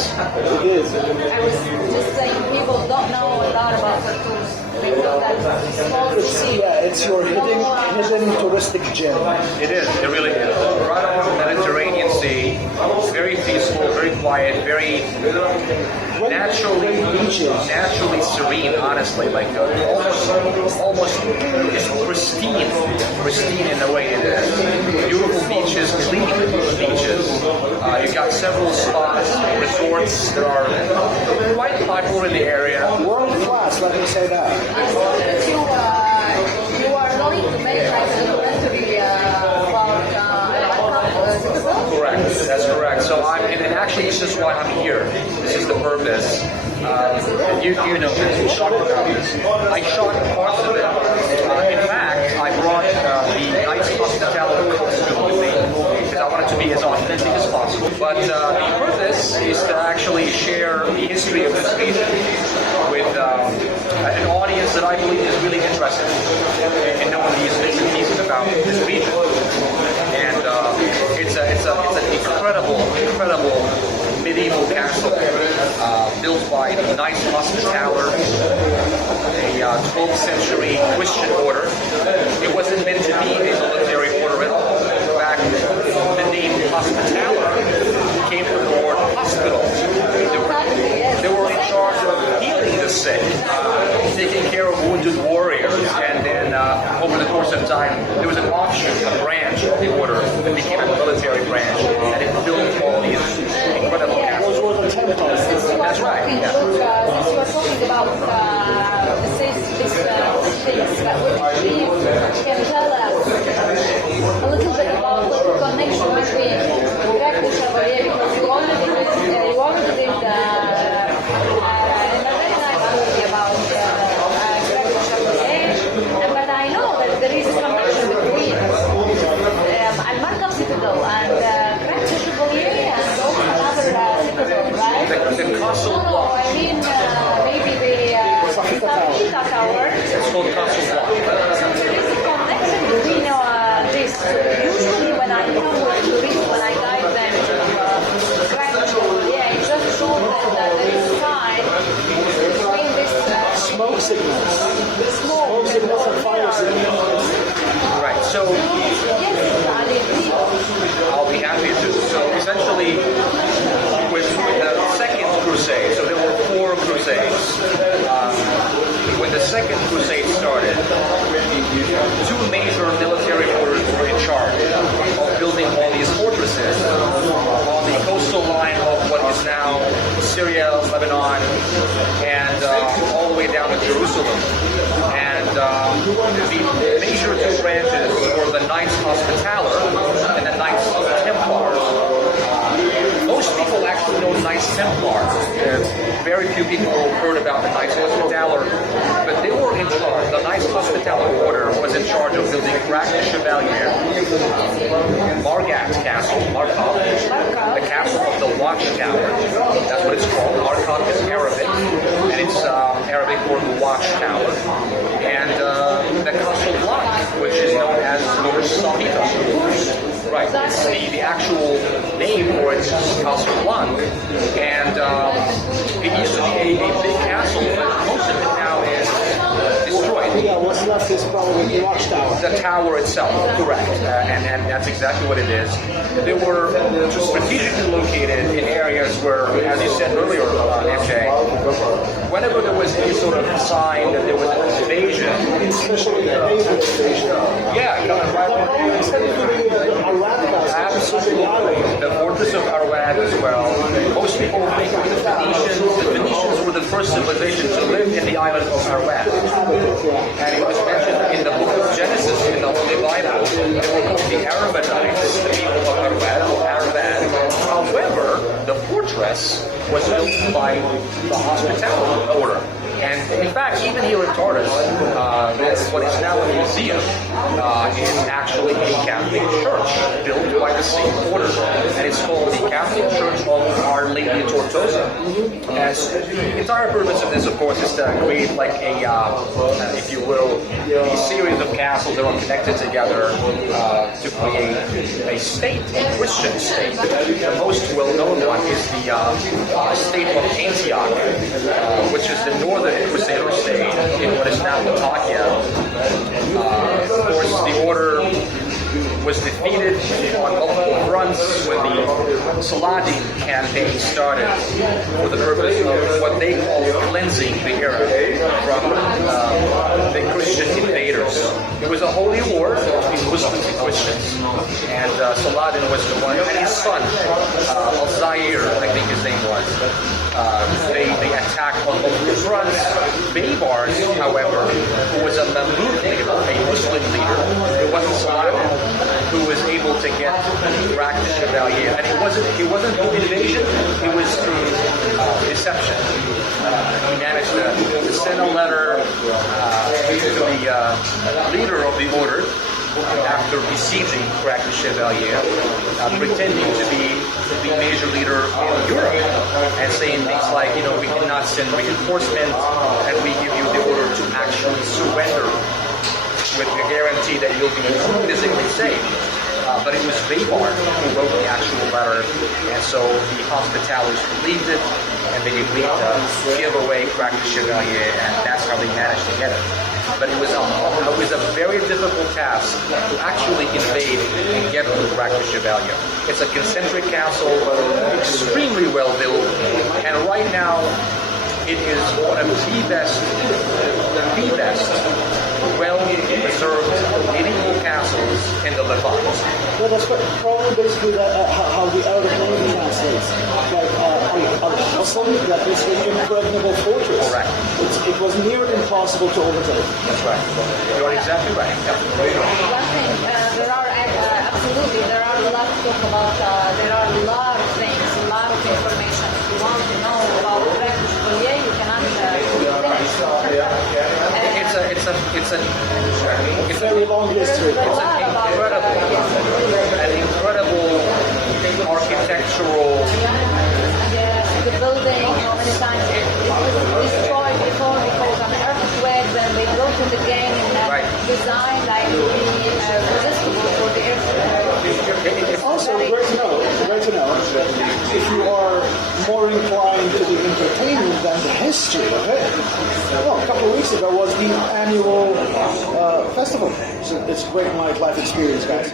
Yes. It is. I was just saying people don't know a lot about Tartus. They know that small city. Yeah, it's your hidden touristic gem. It is. It really is. Right on the Mediterranean Sea. Very peaceful, very quiet, very naturally serene. Honestly, like almost just pristine in the way it is. Beautiful beaches, clean beaches. You've got several spas, resorts that are quite popular in the area. World class, let me say that. You are going to make like a documentary about Al-Marqab. Correct. That's correct. So and actually this is why I'm here. This is the purpose. You know this. You shot about this. I shot parts of it. In fact, I brought the Knight's Hospitality costume with me because I want it to be as authentic as possible. But the purpose is to actually share the history of this region with an audience that I believe is really interested in knowing these bits and pieces about this region. And it's an incredible medieval castle built by the Knight's Hospitaller, a 12th century Christian order. It wasn't meant to be a military order at all. In fact, the name Hospitaller came from the word hospital. They were in charge of healing the sick, taking care of wounded warriors, and then over the course of time, there was an offshoot, a branch of the order that became a military branch, and it built all these incredible castles. Those were the Templars. That's right. Yeah. Since you were talking about these things, can you tell us a little bit about the connection between Greg and Chevalier? Because you already did a very nice movie about Greg and Chevalier, but I know that there is a connection between Al-Marqab citadel and Greg and Chevalier and also another citadel, right? The castle No, block. I mean maybe the Safita Tower. It's called castle block. There is a connection between this. Usually when I come with tourists, when I guide them to Grand Chevalier, it just shows that there is a sign between this Smoke signals. Smoke signals and fire signals. Right. So I'll be happy to. So essentially, with the Second Crusade, so there were 4 Crusades. When the Second Crusade started, 2 major military orders were in charge of building all these fortresses on the coastal line of what is now Syria, Lebanon, and all the way down to Jerusalem. And the major 2 branches were the Knights Hospitaller and the Knights Templars. Most people actually know Knights Templar. Very few people heard about the Knights Hospitaller, but they were in charge. The Knights Hospitaller order was in charge of building Crac de Chevalier, Margat Castle, Marqab, the castle of the Watchtower. That's what it's called. Marqab is Arabic, and it's Arabic for the Watchtower. And the Castle Block, which is known as Safita. Right, it's the actual name for it is Castle Block. And it used to be a big castle, but most of it now is destroyed. Yeah, what's left is probably the watchtower. The tower itself, correct. And that's exactly what it is. They were strategically located in areas where, as you said earlier, MJ, whenever there was any sort of sign that there was an invasion, Especially the naval invasion. yeah, coming right on. Absolutely. The fortress of Arad as well. Most people think of the Phoenicians. The Phoenicians were the first civilization to live in the island of Arad. And it was mentioned in the book of Genesis in the Holy Bible. They were called the Arabanites, the people of Arad or Arad. However, the fortress was built by the Hospitaller order. And in fact, even here in Tartus, what is now a museum is actually a Catholic church built by the same order, and it's called the Catholic Church of Our Lady of Tortosa. And the entire purpose of this, of course, is to create like a, if you will, a series of castles that are connected together to create a state, a Christian state. The most well-known one is the state of Antioch, which is the northern crusader state in what is now Latakia. Of course, the order was defeated on multiple fronts when the Saladin campaign started for the purpose of what they call cleansing the era from the Christian invaders. It was a holy war between Muslims and Christians, and Saladin was the one, and his son, Al-Zair, I think his name was. They attacked on multiple fronts. Baybars, however, who was a Mamluk leader, a Muslim leader, it wasn't Saladin, who was able to get back to Chevalier. And it wasn't through invasion, it was through deception. He managed to send a letter to the leader of the order after besieging Crack the Chevalier, pretending to be the major leader in Europe, and saying things like, you know, we cannot send reinforcements, and we give you the order to actually surrender with the guarantee that you'll be physically safe. But it was Baybar who wrote the actual letter, and so the Hospitallers believed it, and they agreed to give away Crack the Chevalier, and that's how they managed to get it. But it was a very difficult task to actually invade and get to Crack the Chevalier. It's a concentric castle, extremely well built, and right now it is one of the best well-preserved medieval castles in the Levant. Well, that's probably basically how the Arab name translates. Like Al-Marqab, that is an impregnable fortress. Correct. It was near impossible to overtake. That's right. You're exactly right. Yep. One thing, there are absolutely, there are a lot to talk about. There are a lot of things, a lot of information. If you want to know about Crack the Chevalier, you cannot finish. It's a very long history. It's an incredible architectural. Yes, the building, how many times it was destroyed before because of an earthquake, then they built it again in that design like to be resistible for the earthquake. Also, great to know, if you are more inclined to the entertainment than the history of it. Well, a couple of weeks ago was the annual festival. So it's a great nightlife experience, guys.